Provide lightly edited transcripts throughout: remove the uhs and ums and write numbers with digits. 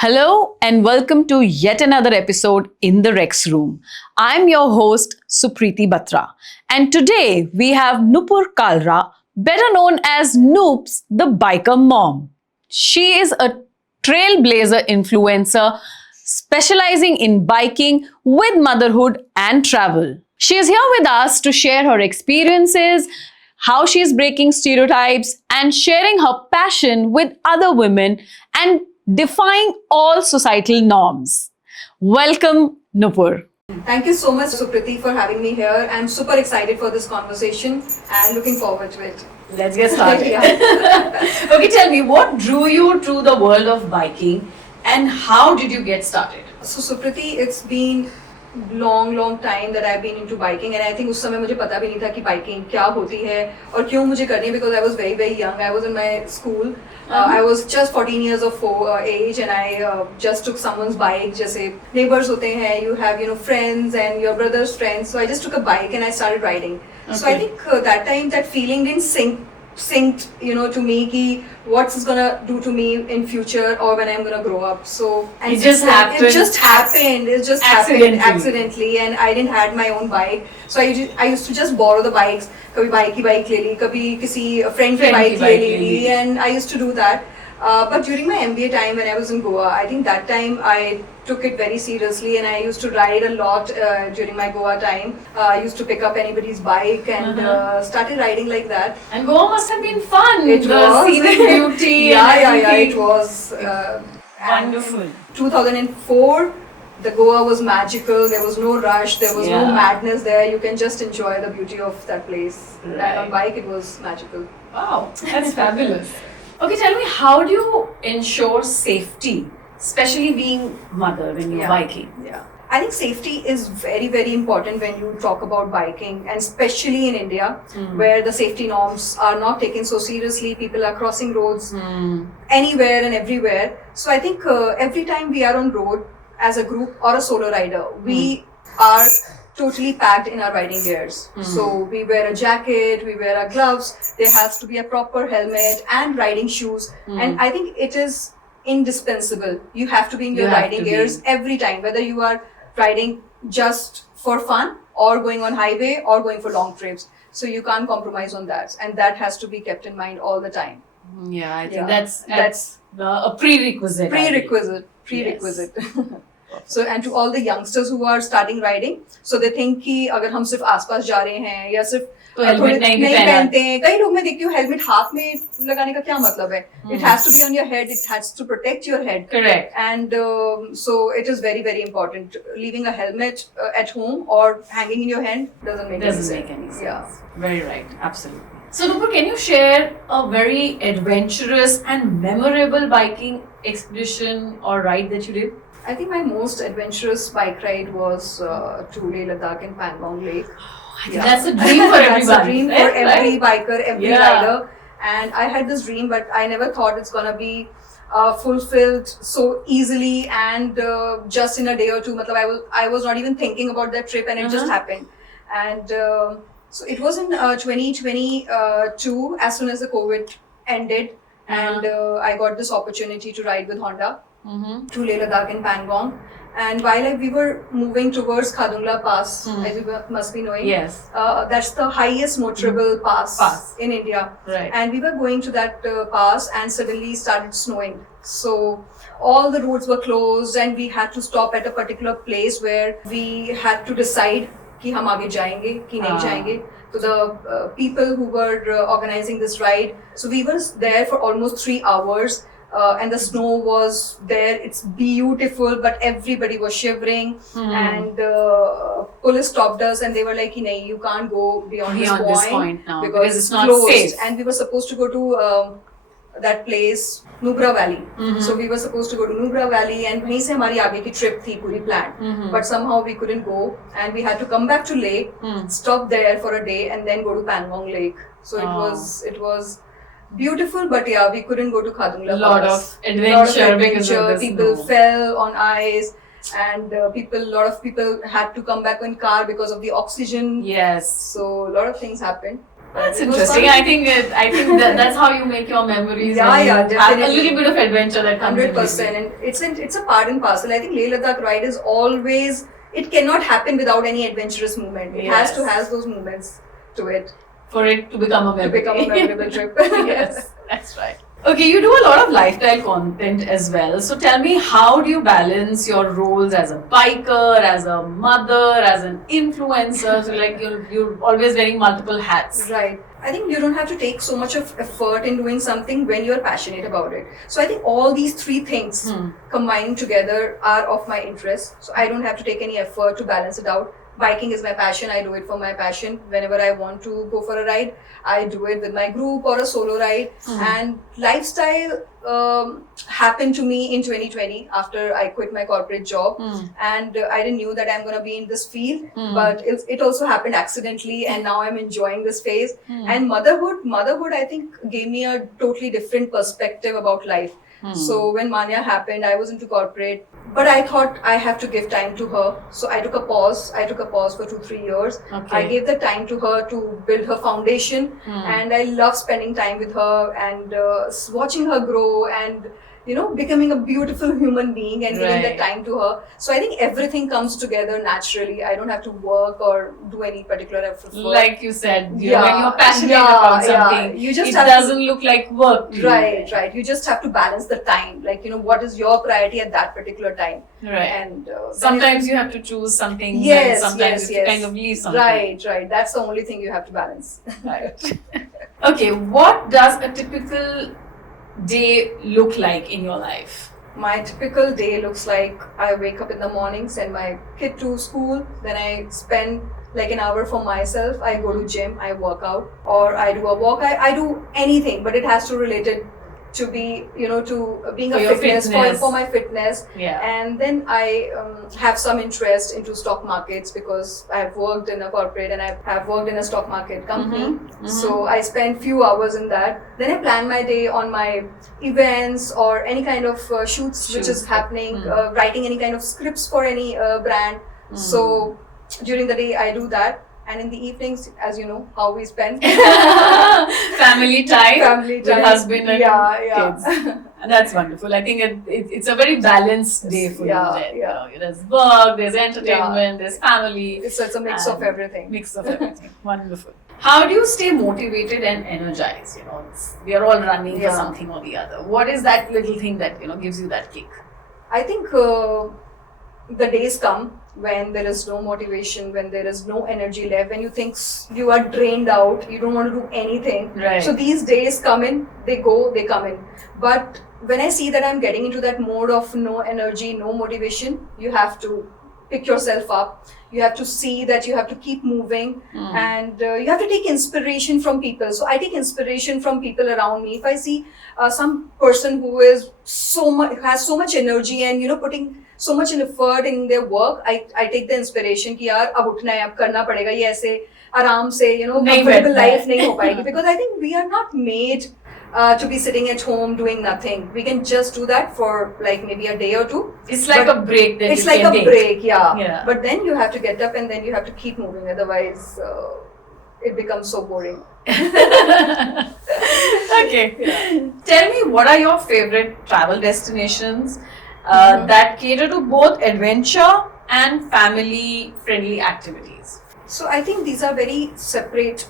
Hello and welcome to yet another episode in the Rex Room. I'm your host Supriti Batra, and today we have Nupur Kalra, better known as Noops, the biker mom. She is a trailblazer influencer specializing in biking with motherhood and travel. She is here with us to share her experiences, how she is breaking stereotypes, and sharing her passion with other women and defying all societal norms. Welcome, Nupur. Thank you so much, Supriti, for having me here. I'm super excited for this conversation and looking forward to it. Let's get started. Yeah. Okay, tell me, what drew you to the world of biking and how did you get started? So, Supriti, it's been long time that I've been into biking, and I think उस समय मुझे पता भी नहीं था कि biking क्या होती है और क्यों मुझे करनी है, because I was very young. I was in my school. I was just 14 years of age, and I just took someone's bike. जैसे neighbors होते हैं, you have friends and your brother's friends. So I just took a bike and I started riding. Okay. So I think that time that feeling didn't synced to me ki what's it gonna do to me in future or when I'm gonna grow up. So and it just happened. It just happened accidentally, and I didn't had my own bike. So I used to just borrow the bikes. कभी bike की bike ले ली, कभी किसी friend की bike ले ली, and I used to do that. But during my MBA time when I was in Goa, I think that time I took it very seriously, and I used to ride a lot during my Goa time. I used to pick up anybody's bike and started riding like that. And Goa must have been fun. It was. Scenic beauty. Yeah. It was wonderful. 2004. The Goa was magical. There was no rush. There was no madness there. You can just enjoy the beauty of that place. Right. And on bike, it was magical. Wow, that's fabulous. Okay, tell me, how do you ensure safety, especially being mother when you're biking? Yeah. I think safety is very important when you talk about biking, and especially in India, where the safety norms are not taken so seriously. People are crossing roads anywhere and everywhere. So I think every time we are on road as a group or a solo rider, we are totally packed in our riding gears. So we wear a jacket, we wear our gloves, there has to be a proper helmet and riding shoes. And I think it is indispensable. You have to be in your riding gears every time, whether you are riding just for fun or going on highway or going for long trips. So you can't compromise on that, and that has to be kept in mind all the time. Yeah, I think that's a prerequisite. Prerequisite. So, and to all the youngsters who are starting riding, so they think कि अगर हम सिर्फ आसपास जा रहे हैं या सिर्फ हेलमेट नहीं पहनते हैं, कई लोग मैं देखती हूँ हेलमेट हाथ में लगाने का क्या मतलब है? It has to be on your head. It has to protect your head. Correct. And so it is very important. Leaving a helmet at home or hanging in your hand doesn't make any sense. Yeah. Very right. Absolutely. So, Nupur, can you share a very adventurous and memorable biking expedition or ride that you did? I think my most adventurous bike ride was to Leh Ladakh and Pangong Lake. I think that's a dream for everybody. That's a dream for every biker, every rider. And I had this dream, but I never thought it's gonna be fulfilled so easly and just in a day or two. I was not even thinking about that trip, and it just happened. And so it was in 2022, as soon as the COVID ended, and I got this opportunity to ride with Honda to Leh Ladakh and Pangong. And while we were moving towards Khadungla Pass, as you must be knowing, that's the highest motorable pass in India. Right. And we were going to that pass, and suddenly started snowing. So all the roads were closed, and we had to stop at a particular place where we had to decide कि हम आगे जाएंगे कि नहीं जाएंगे. So the people who were organizing this ride, so we were there for almost 3 hours. And the snow was there. It's beautiful, but everybody was shivering. And police stopped us, and they were like, "Nahi, you can't go beyond this point now because it's not closed." safe. And we were supposed to go to that place, Nubra Valley. So we were supposed to go to Nubra Valley, and वहीं से हमारी आगे की trip थी पूरी planned. But somehow we couldn't go, and we had to come back to Leh, stop there for a day, and then go to Pangong Lake. So it was beautiful, but we couldn't go to Khadungla Pass. A lot of adventure because of the people snow. fell on ice, and a lot of people had to come back in car because of the oxygen. Yes. So a lot of things happened. That's It was interesting. fun. I think that's how you make your memories. Yeah, when you yeah, have a definitely. little bit of adventure that comes in 100%, between. and it's a part and parcel. I think Leh Ladakh ride is always, it cannot happen without any adventurous movement. It has to Yes. has those moments to it For it to become a to memory. become a memorable trip. Yes, that's right. Okay, you do a lot of lifestyle content as well. So tell me, how do you balance your roles as a biker, as a mother, as an influencer? So like you're always wearing multiple hats. Right. I think you don't have to take so much of effort in doing something when you're passionate about it. So I think all these three things combined together are of my interest. So I don't have to take any effort to balance it out. Biking is my passion. I do it for my passion. Whenever I want to go for a ride, I do it with my group or a solo ride. And lifestyle happened to me in 2020 after I quit my corporate job. And I didn't knew that I'm going to be in this field, but it also happened accidentally, and now I'm enjoying this phase. And motherhood I think gave me a totally different perspective about life. So when Manya happened, I was into corporate, but I thought I have to give time to her. So I took a pause. I took a pause for 2-3 years. Okay. I gave the time to her to build her foundation, and I love spending time with her and watching her grow and becoming a beautiful human being and giving that Right. time to her. So I think everything comes together naturally. I don't have to work or do any particular effort. Like you said, when Yeah, you're passionate yeah, about yeah. something, You just it have to- doesn't look like work. to you. Right. You just have to balance the time. Like, what is your priority at that particular time? Right. And Sometimes you have to choose something. yes, and sometimes yes, you have to yes. kind of leave something. Right. That's the only thing you have to balance. Right. Okay, what does a typical day look like in your life? My typical day looks like I wake up in the morning, send my kid to school, then I spend like an hour for myself. I go to gym, I work out, or I do a walk. I do anything, but it has to relate it to be, to being For a your fitness, fitness. for my fitness. Yeah. And then I have some interest into stock markets because I've worked in a corporate and I have worked in a stock market company. So I spend few hours in that. Then I plan my day on my events or any kind of shoots which is happening, writing any kind of scripts for any brand. So during the day I do that. And in the evenings, as you know, how we spend Family time with with husband and yeah. kids. And that's wonderful. I think it's a very balanced day for Yeah, you. Then. yeah. There's work, there's entertainment, there's family. It's a mix of and everything. Mix of everything. Wonderful. How do you stay motivated and energized? We are all running for Yeah. something or the other. What is that little thing that gives you that kick? I think the days come when there is no motivation, when there is no energy left, when you think you are drained out, you don't want to do anything. Right. So these days come in, they go, they come in. But when I see that I'm getting into that mode of no energy, no motivation, you have to pick yourself up. You have to see that you have to keep moving, and you have to take inspiration from people. So I take inspiration from people around me. If I see some person who is has so much energy and putting so much in effort in their work, I take the inspiration कि यार अब उठना है, अब करना पड़ेगा, ये ऐसे आराम से नहीं comfortable बैठना है। life नहीं हो पाएगी, because I think we are not made to be sitting at home doing nothing. We can just do that for like maybe a day or two. It's like But a break that it's you like can a take. break, yeah. Yeah. But then you have to get up and then you have to keep moving. Otherwise, it becomes so boring. Okay. Tell me, what are your favorite travel destinations that cater to both adventure and family-friendly activities? So I think these are very separate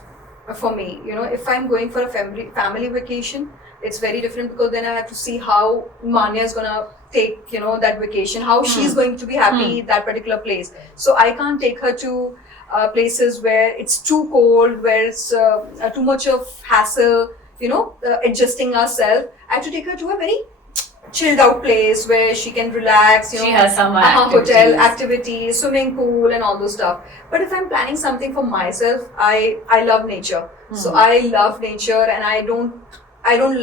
for me. If I'm going for a family vacation, it's very different because then I have to see how Manya is gonna take that vacation, how she's going to be happy at that particular place. So I can't take her to places where it's too cold, where it's too much of hassle, adjusting ourselves. I have to take her to a very chilled out place where she can relax, She has some hotel activities. activities, swimming pool and all those stuff. But if I'm planning something for myself, I love nature. So I love nature, and I don't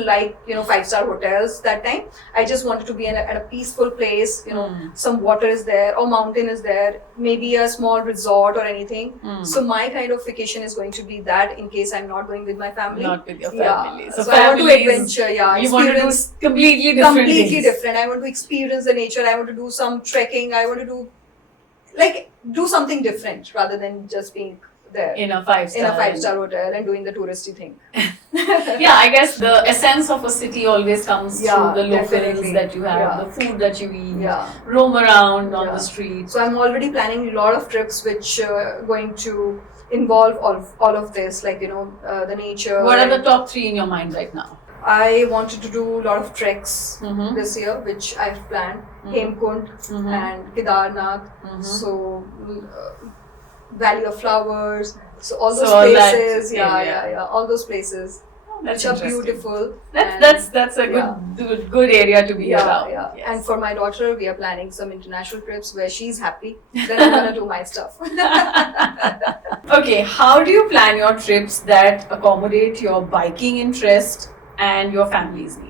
like 5-star hotels that time. I just wanted to be at a peaceful place, some water is there or mountain is there, maybe a small resort or anything. So my kind of vacation is going to be that, in case I'm not going with my family. Not with your Yeah. family. So I want to families, adventure, You want to do experience completely different completely things. different. I want to experience the nature. I want to do some trekking. I want to do something different rather than just being there in a five-star. in a 5-star hotel and doing the touristy thing. Yeah, I guess the essence of a city always comes Yeah, through the locals definitely. that you have, Yeah. the food that you eat, Yeah. roam around on Yeah. the streets. So I'm already planning a lot of trips which going to involve all of this, like the nature. What are the and top three in your mind right now? I wanted to do a lot of treks Mhm. this year, which I've planned. Mhm. Hemkund Mhm. and Kedarnath. Mhm. So Valley of Flowers. So all those So all that places, area. yeah, all those places That's which are interesting. beautiful. That's and- that's a good area to be yeah, around. yeah. Yes. And for my daughter, we are planning some international trips where she's happy. Then I'm gonna do my stuff. Okay, how do you plan your trips that accommodate your biking interest and your family's needs?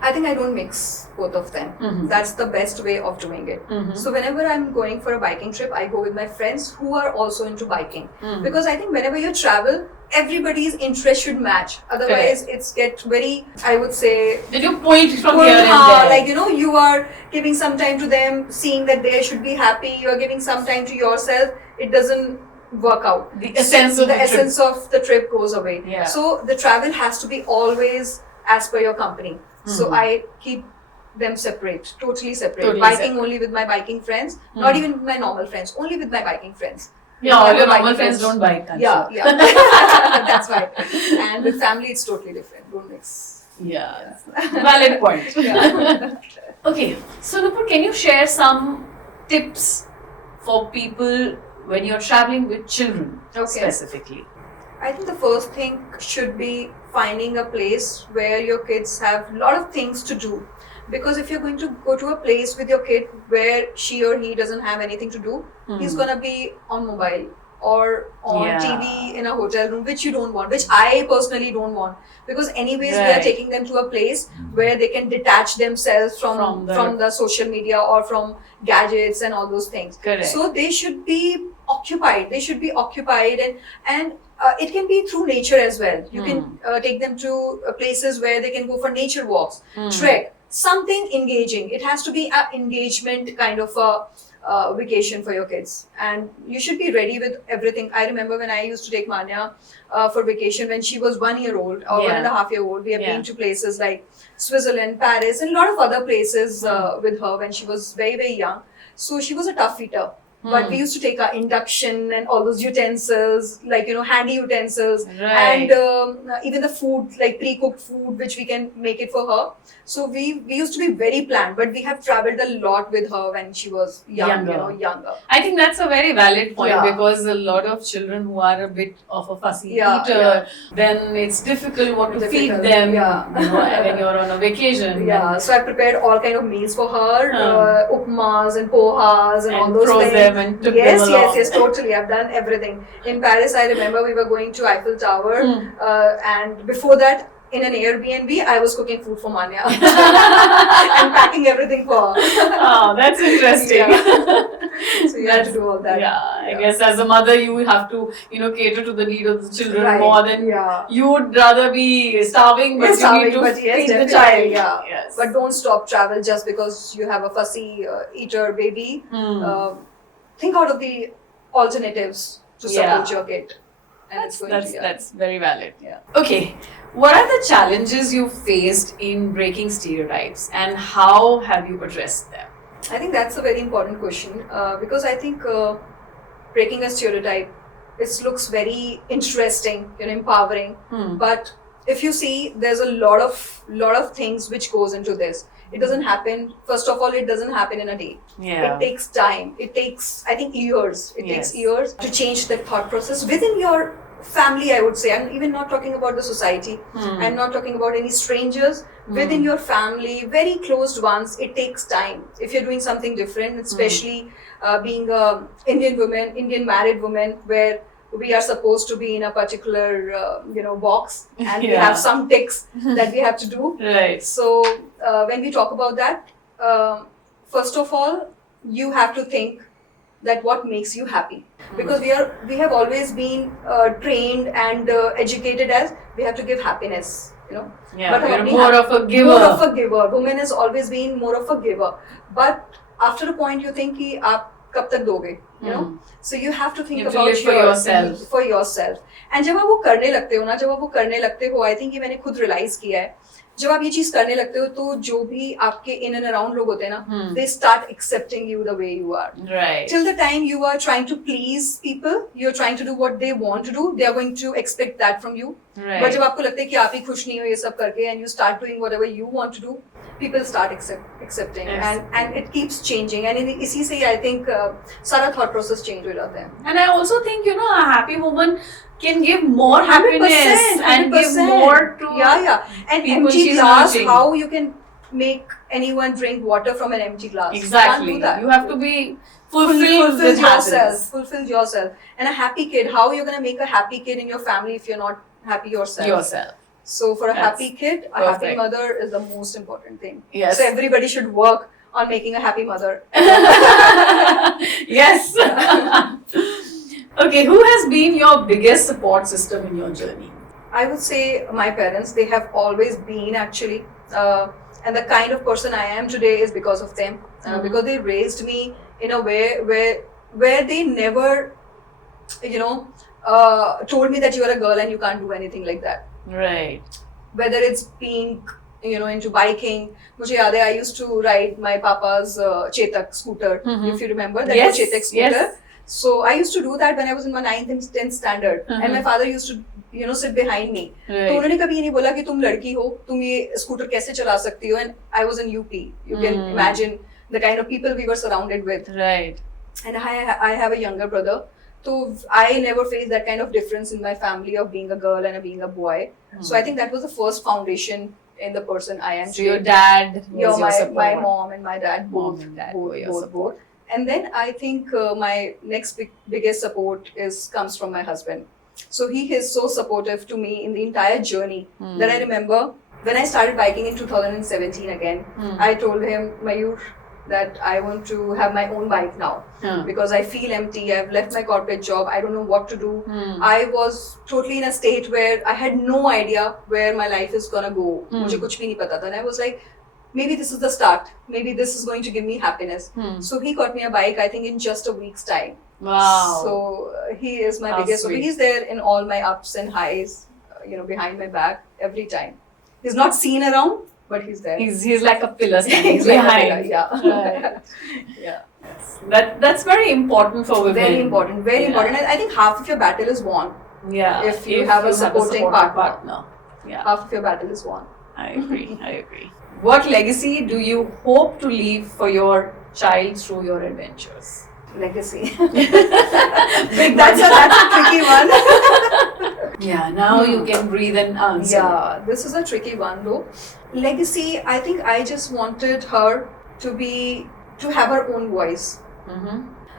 I think I don't mix both of them. Mhm. That's the best way of doing it. Mhm. So whenever I'm going for a biking trip, I go with my friends who are also into biking. Mhm. Because I think whenever you travel, everybody's interest should match. Otherwise, it's get very, I would say, Did you point from here and there? like you are giving some time to them, seeing that they should be happy. You are giving some time to yourself. It doesn't work out. The essence of the trip. essence of the trip goes away. Yeah. So the travel has to be always as per your company. So Mhm. I keep them separate, totally separate. Totally biking separate. only with my biking friends, Mhm. not even with my normal friends, only with my biking friends. Yeah, all your Biking normal friends don't bike. I'm Yeah, sure. yeah. That's right. And with family, it's totally different. Don't mix. Yeah, valid point. Yeah. Okay, so Nupur, can you share some tips for people when you're traveling with children Okay. specifically? I think the first thing should be finding a place where your kids have a lot of things to do. Because if you're going to go to a place with your kid where she or he doesn't have anything to do, he's Mhm. gonna be on mobile or on Yeah. TV in a hotel room, which you don't want, which I personally don't want. Because anyways, we are Right. taking them to a place where they can detach themselves From from the- the social media or from gadgets and all those things. Correct. So they should be occupied. They should be occupied, and it can be through nature as well. You can take them to places where they can go for nature walks, trek, something engaging. It has to be an engagement kind of a vacation for your kids, and you should be ready with everything. I remember when I used to take Manya for vacation when she was 1 year old or Yeah. 1.5 year old. We have Yeah. been to places like Switzerland, Paris, and a lot of other places with her when she was very, very young. So she was a tough eater. But we used to take our induction and all those utensils, like, handy utensils, Right. and even the food, like pre-cooked food, which we can make it for her. So we used to be very planned, but we have traveled a lot with her when she was young, younger. I think that's a very valid point Yeah. because a lot of children who are a bit of a fussy Yeah, eater, yeah. then it's difficult what to feed Difficult, them yeah. when you're on a vacation. Yeah, so I prepared all kind of meals for her, upmas and pohas and all And those froze things. them and took yes, them along. yes, totally. I've done everything. In Paris, I remember we were going to Eiffel Tower, and before that, in an Airbnb, I was cooking food for Manya and packing everything for her. Oh, that's interesting. So you have to do all that. Yeah, I guess as a mother, you have to, cater to the need of the children Right, more than yeah. you would rather be starving, but Yes, you need starving, to but yes, feed the definitely, child. yeah. Yes. But don't stop travel just because you have a fussy eater baby. Think out of the alternatives to support your kid. And it's going to be That's very valid. Yeah. Okay, what are the challenges you faced in breaking stereotypes and how have you addressed them? I think that's a very important question because I think breaking a stereotype, it looks very interesting, empowering. But if you see, there's a lot of things which goes into this. It doesn't happen. First of all, it doesn't happen in a day. Yeah. It takes time. It takes, I think, years. It Yes. takes years to change that thought process within your family, I would say. I'm even not talking about the society. I'm not talking about any strangers. Within your family, very closed ones, it takes time. If you're doing something different, especially being a Indian woman, Indian married woman, where we are supposed to be in a particular, box, and we Yeah. have some ticks that we have to do. Right. So when we talk about that, first of all, you have to think that what makes you happy, because we have always been trained and educated as we have to give happiness. Yeah, But you're we more have- of a giver. More of a giver. Woman has always been more of a giver. But after a point, you think कि आप कब तक दोगे, you know? So you have to think You have to about live for yourself. for yourself. And जब आप वो करने लगते हो ना, जब आप वो करने लगते हो, I think ये मैंने खुद realize किया है, जब आप ये चीज करने लगते हो तो जो भी आपके in and around लोग होते हैं ना, they start accepting you the way you are. Right. Till the time you are trying to please people, you're trying to do what they want to do, they are going to expect that from you. Right. But जब आपको लगता है कि आप ही खुश नहीं हो ये सब करके, and you start doing whatever you want to do, people start accepting, Yes. and it keeps changing, and इसी से I think सारा thought process change हो जाता है. And I also think, you know, a happy woman can give more happiness 100%, and give 100%. more to yeah. And people empty she's glass, reaching. how you can make anyone drink water from an empty glass? Exactly. Can't do that. You have to be fulfilled with yourself. happiness. Fulfill yourself. And a happy kid, how you're gonna make a happy kid in your family if you're not happy yourself? Yourself. So for a That's happy kid, a happy perfect. mother is the most important thing. Yes. So everybody should work on making a happy mother. Yes. Okay, who has been your biggest support system in your journey? I would say my parents, they have always been actually, and the kind of person I am today is because of them, because they raised me in a way where they never, you know, told me that you are a girl and you can't do anything like that. Right. Whether it's being, you know, into biking. मुझे याद है, I used to ride my papa's Chetak scooter, if you remember that Yes, Chetak scooter. yes. So I used to do that when I was in my 9th and 10th standard, and my father used to, you know, sit behind me. तो Right. उन्होंने कभी ये नहीं बोला कि तुम लड़की हो, तुम ये स्कूटर कैसे चला सकती हो, and I was in UP. You can imagine the kind of people we were surrounded with. Right. And I have a younger brother. So I never faced that kind of difference in my family of being a girl and being a boy. So I think that was the first foundation in the person I am So your today. dad was Yeah, your support. my mom and my dad, Mom both, and dad both, were your both, support. both. And then I think my next biggest support comes from my husband. So he is so supportive to me in the entire journey that I remember when I started biking in 2017 again. I told him, Mayur, that I want to have my own bike now because I feel empty. I've left my corporate job. I don't know what to do. I was totally in a state where I had no idea where my life is gonna go. मुझे कुछ भी नहीं पता था. And I was like, maybe this is the start. Maybe this is going to give me happiness. So he got me a bike, I think, in just a week's time. Wow. So he is my How biggest. So sweet. he's there in all my ups and highs, you know, behind my back every time. He's not seen around, but he's there. He's like a pillar standing He's like a behind. pillar, yeah. Right. Yeah. That's very important for women. Very important, very Yeah. important. And I think half of your battle is won. Yeah. If you have a supporting partner. Yeah. Half of your battle is won. I agree. I agree. What legacy do you hope to leave for your child through your adventures? Legacy. Big that's a tricky one. Yeah. Now you can breathe and answer. Yeah, this is a tricky one though. Legacy, I think I just wanted her to have her own voice.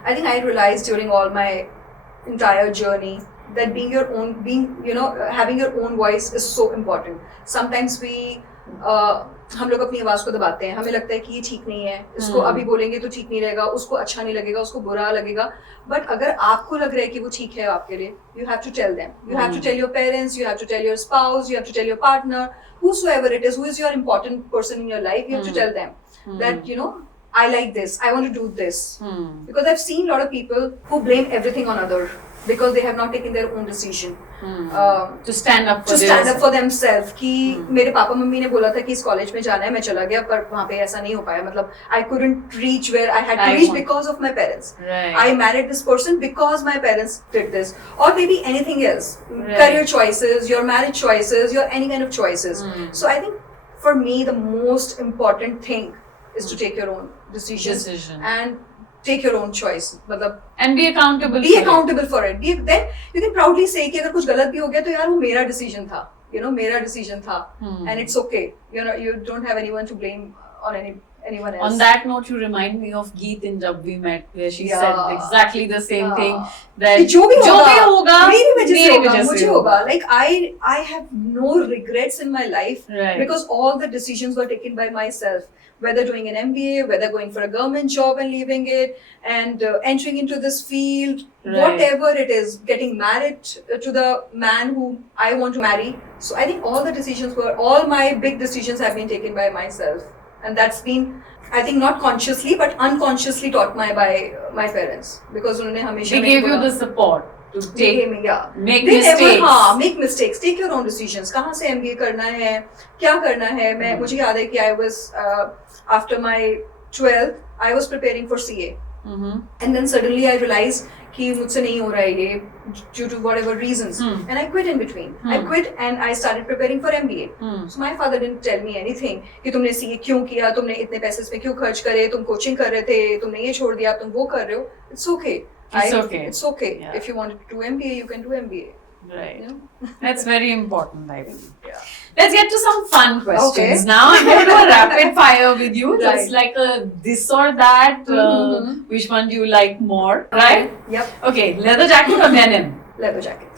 I think I realized during all my entire journey that having your own voice is so important. Sometimes हम लोग अपनी आवाज को दबाते हैं, हमें लगता है कि ये ठीक नहीं है, इसको अभी बोलेंगे तो ठीक नहीं रहेगा, उसको अच्छा नहीं लगेगा, उसको बुरा लगेगा. बट अगर आपको लग रहा है कि वो ठीक है आपके लिए, you have to tell them. You have to tell your parents, you have to tell your spouse, you have to tell your partner, whosoever it is, who is your important person in your life, you have to tell them that, you know, I like this, I want to do this. Because I've seen a lot of people who blame everything on others because they have not taken their own decision. To stand up for stand up for themselves. कि मेरे papa mummy ने बोला था कि इस college में जाना है, मैं चला गया, पर वहाँ पे ऐसा नहीं हो पाया. मतलब I couldn't reach where I had to reach because of my parents. Right. I married this person because my parents did this, or maybe anything else. Right. Career choices, your marriage choices, your any kind of choices. So I think for me the most important thing is to take your own decisions and take your own choice. मतलब and be accountable. Be accountable for it. Then you can proudly say कि अगर कुछ गलत भी हो गया तो यार वो मेरा decision था. You know, मेरा decision था. And it's okay. You know, you don't have anyone to blame on anyone else. On that note, you remind me of Geet in Jab We Met, where she said exactly the same thing. That जो भी होगा मेरी वजह से होगा, मुझे से होगा. Like I have no regrets in my life because all the decisions were taken by myself. Whether doing an MBA, whether going for a government job and leaving it, and entering into this field, whatever it is, getting married to the man who I want to marry. So I think all my big decisions have been taken by myself. and that's been, I think, not consciously but unconsciously taught by my parents, because उन्होंने हमेशा They मेरे gave को you ना- the support to they take, gave me, yeah. make They never, mistakes. हाँ, make mistakes, take your own decisions. कहाँ से MBA करना है, क्या करना है. मुझे याद है कि I was after my 12th I was preparing for CA, and then suddenly I realized कि मुझसे नहीं हो रहा है ये, due to whatever reasons, and I quit in between. I quit and I started preparing for MBA. So my father didn't tell me anything कि तुमने CA क्यों किया, तुमने इतने पैसे इसमें क्यों खर्च करे, तुम कोचिंग कर रहे थे, तुमने ये छोड़ दिया, तुम वो कर रहे हो. It's okay. It's okay. Yeah. If you wanted to do MBA, you can do MBA. Right. You know? That's very important, I think. Yeah. Let's get to some fun questions. Okay. Now I'm going to do a rapid fire with you, just Right. like a this or that. Which one do you like more? Right? Yep. Okay, leather jacket or denim? Leather jacket.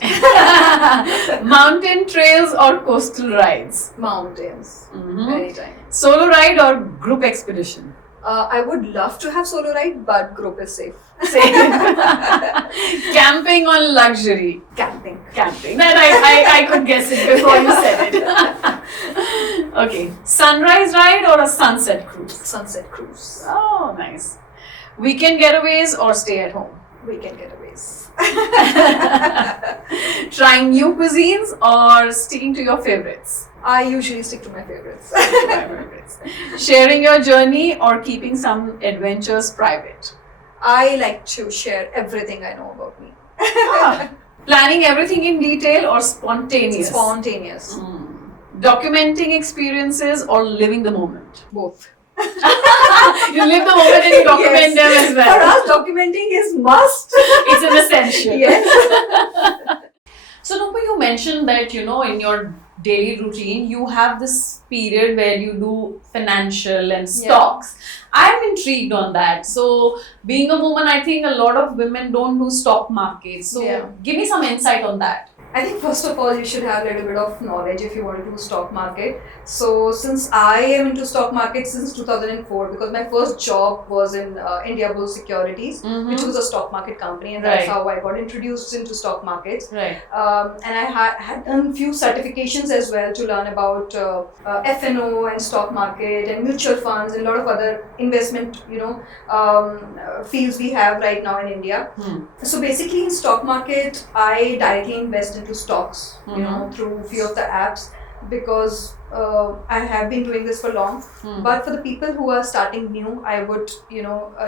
Mountain trails or coastal rides? Mountains. Anytime. Solo ride or group expedition? I would love to have solo ride, but group is safe. Camping or luxury? Camping. Camping. That I could guess it before you said it. Okay. Sunrise ride or a sunset cruise? Sunset cruise. Oh, nice. Weekend getaways or stay at home? Weekend getaways. Trying new cuisines or sticking to your favorites? I usually stick to my favorites. Sharing your journey or keeping some adventures private? I like to share everything I know about me. Planning everything in detail or spontaneous? Spontaneous. Documenting experiences or living the moment? Both. You live the moment and you document Yes. them as For well. us, documenting is must. It's an essential. Yes. So, Nupur, you mentioned that, in your daily routine, you have this period where you do financial and stocks. I'm intrigued on that. So, being a woman, I think a lot of women don't do stock markets. So, give me some insight on that. I think first of all, you should have a little bit of knowledge if you want to do stock market. So since I am into stock market since 2004, because my first job was in India Bull Securities, which was a stock market company, and that's how I got introduced into stock markets. Right. And I had done few certifications as well to learn about F&O and stock market and mutual funds and a lot of other investment, fields we have right now in India. So basically in stock market, I directly invest into stocks, through few of the apps, because I have been doing this for long. But for the people who are starting new, I would,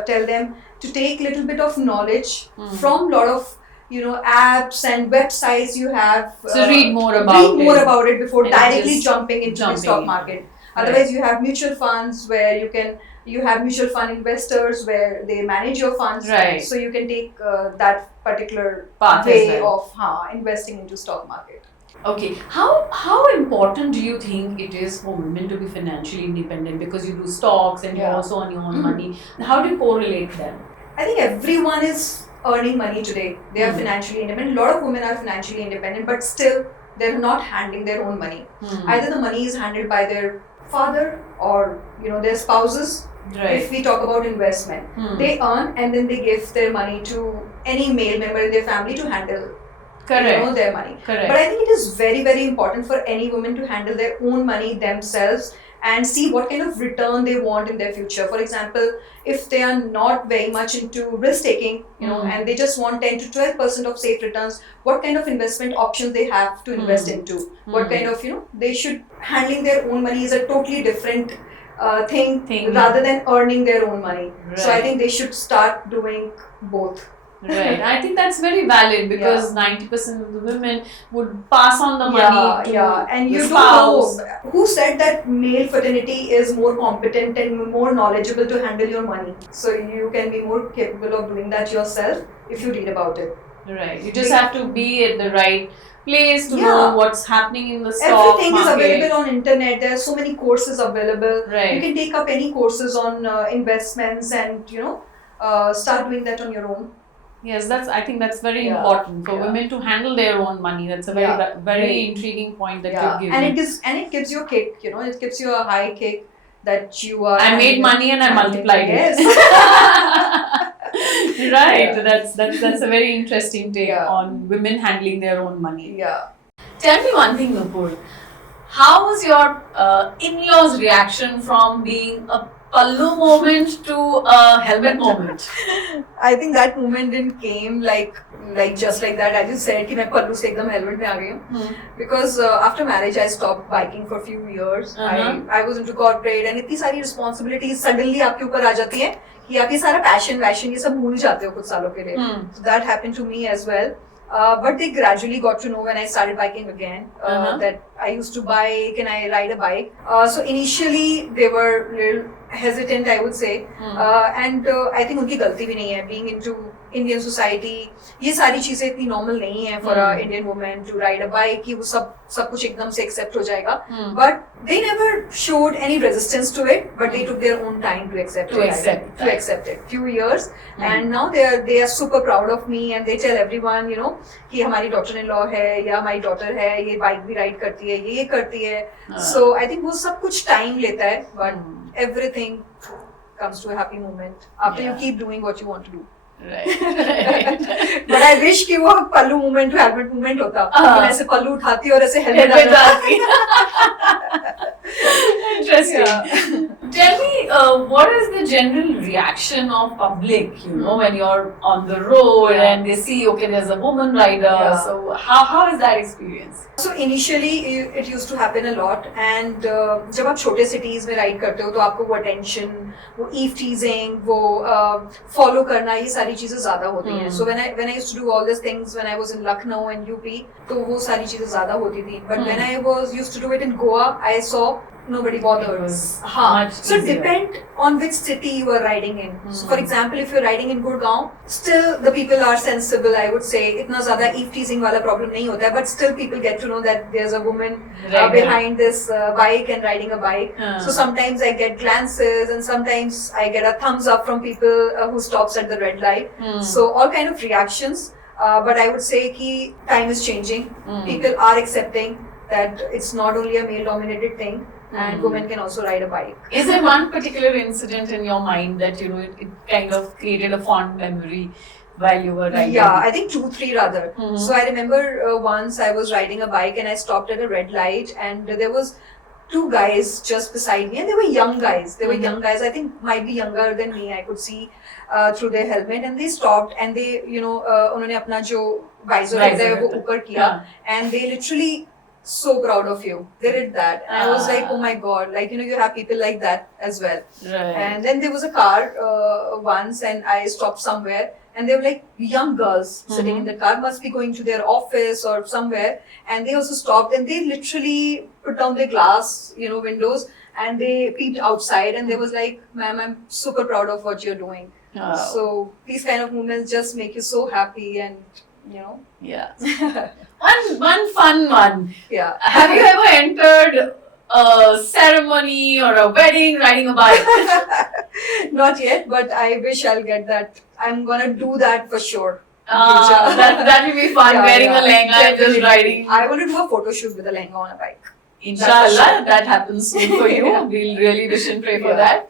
tell them to take little bit of knowledge from lot of, apps and websites you have. So read more about it before and directly just jumping into the stock in. market. Otherwise, you have mutual funds where you have mutual fund investors where they manage your funds. Right. So you can take that particular Path way as well. of investing into stock market. Okay. How important do you think it is for women to be financially independent? Because you do stocks and you also earn your own money. How do you correlate them? I think everyone is earning money today. They are financially independent. A lot of women are financially independent, but still they're not handling their own money. Either the money is handled by their father or their spouses. Right. If we talk about investment, they earn and then they give their money to any male member in their family to handle their money. Correct. But I think it is very, very important for any woman to handle their own money themselves and see what kind of return they want in their future. For example, if they are not very much into risk taking, and they just want 10 to 12% of safe returns, what kind of investment options they have to invest into? What kind of, they should handling their own money is a totally different thing rather than earning their own money. Right. So I think they should start doing both. Right. I think that's very valid because 90% of the women would pass on the money to and the you spouse. don't know who said that male fraternity is more competent and more knowledgeable to handle your money. So you can be more capable of doing that yourself if you read about it. Right. You just have to be at the right place to know what's happening in the stock Everything market. is available on internet. There are so many courses available. Right. You can take up any courses on investments and start doing that on your own. Yes, I think that's very important for women to handle their own money. That's a very intriguing point that you've given. And it gives you a kick, it gives you a high kick that you are. I made money and I multiplied it. Right. That's a very interesting take on women handling their own money. Yeah. Tell me one thing, Nupur. how was your in-laws' reaction from being a pallu moment to a helmet moment? I think that moment didn't came like just like that. I just said कि मैं पल्लू से एकदम helmet में आ गई हूँ. Because after marriage I stopped biking for a few years. I was into corporate and इतनी सारी responsibilities suddenly आपके ऊपर आ जाती हैं कि आप ये सारा passion ये सब भूल जाते हो कुछ सालों के लिए. So that happened to me as well. But they gradually got to know when I started biking again that I used to bike and I ride a bike. So initially they were a little hesitant, I would say, and I think उनकी गलती भी नहीं है. Being into Indian society, ये सारी चीजें इतनी normal नहीं है for a Indian woman to ride a bike कि वो सब कुछ एकदम से accept हो जाएगा. But they never showed any resistance to it, but they took their own time to accept it. Few years, and now they are super proud of me and they tell everyone, you know, कि हमारी daughter-in-law है या हमारी daughter है, ये bike भी ride करती है, ये करती है. So I think वो सब कुछ time लेता है, but everything comes to a happy moment after you keep doing what you want to do. Right. But I wish कि वो पल्लू मूवमेंट टू हेलमेट मूवमेंट होता. मैं ऐसे पल्लू उठाती और ऐसे हेलमेट डालती. Interesting. Tell me, what is the general reaction of public, you know, when you're on the road and they see, okay, there's a woman rider. So how is that experience? So initially it used to happen a lot, and जब आप छोटे cities में ride करते हो तो आपको वो attention, वो eve teasing, वो follow करना, ये सारी चीजें ज़्यादा होती हैं. So when I used to do all these things when I was in Lucknow and UP, तो वो सारी चीजें ज़्यादा होती थी. But when I was used to do it in Goa, I saw nobody bothers. So depend on which city you are riding in. So for example, if you're riding in Gurgaon, still the people are sensible, I would say. इतना ज़्यादा eve teasing वाला problem नहीं होता है, but still people get to know that there's a woman behind this bike and riding a bike. So sometimes I get glances and sometimes I get a thumbs up from people who stops at the red light. So all kind of reactions. But I would say कि time is changing. People are accepting that it's not only a male-dominated thing. And women can also ride a bike. Is there one particular incident in your mind that, you know, it kind of created a fond memory while you were riding? Yeah, I think 2-3 rather. So I remember once I was riding a bike and I stopped at a red light and there was 2 guys just beside me and they were young guys. I think might be younger than me. I could see through their helmet and they stopped and they, you know, उन्होंने अपना जो visor है वो ऊपर किया and they literally so proud of you. They did that. And I was like, oh my god, like, you know, you have people like that as well. Right. And then there was a car once and I stopped somewhere and they were like young girls sitting in the car, must be going to their office or somewhere. And they also stopped and they literally put down their glass, you know, windows and they peeped outside and they was like, ma'am, I'm super proud of what you're doing. So these kind of moments just make you so happy and, you know. Yeah. One fun one. Yeah. Have you ever entered a ceremony or a wedding riding a bike? Not yet, but I wish I'll get that. I'm gonna do that for sure. That will be fun, wearing a lehenga and just riding. I want to do a photo shoot with a lehenga on a bike. Inshallah, that happens soon for you. We'll really wish and pray for that.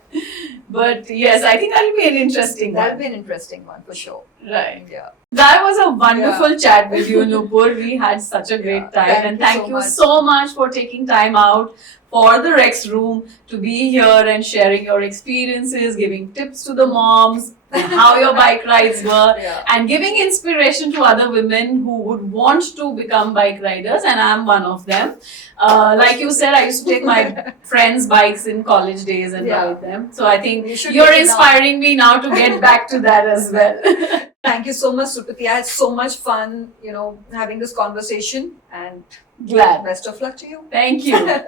But yes, I think that'll be an interesting one. That'll be an interesting one for sure. Right. Yeah. That was a wonderful chat with you, Nupur. We had such a great time. Thank you so much for taking time out for the Rex Room to be here and sharing your experiences, giving tips to the moms, how your bike rides were, and giving inspiration to other women who would want to become bike riders, and I'm one of them. Like you said, I used to take my friends' bikes in college days and ride them. So I think you're inspiring me now to get back to that as well. Thank you so much, Supriti. I had so much fun, you know, having this conversation and glad. Best of luck to you. Thank you.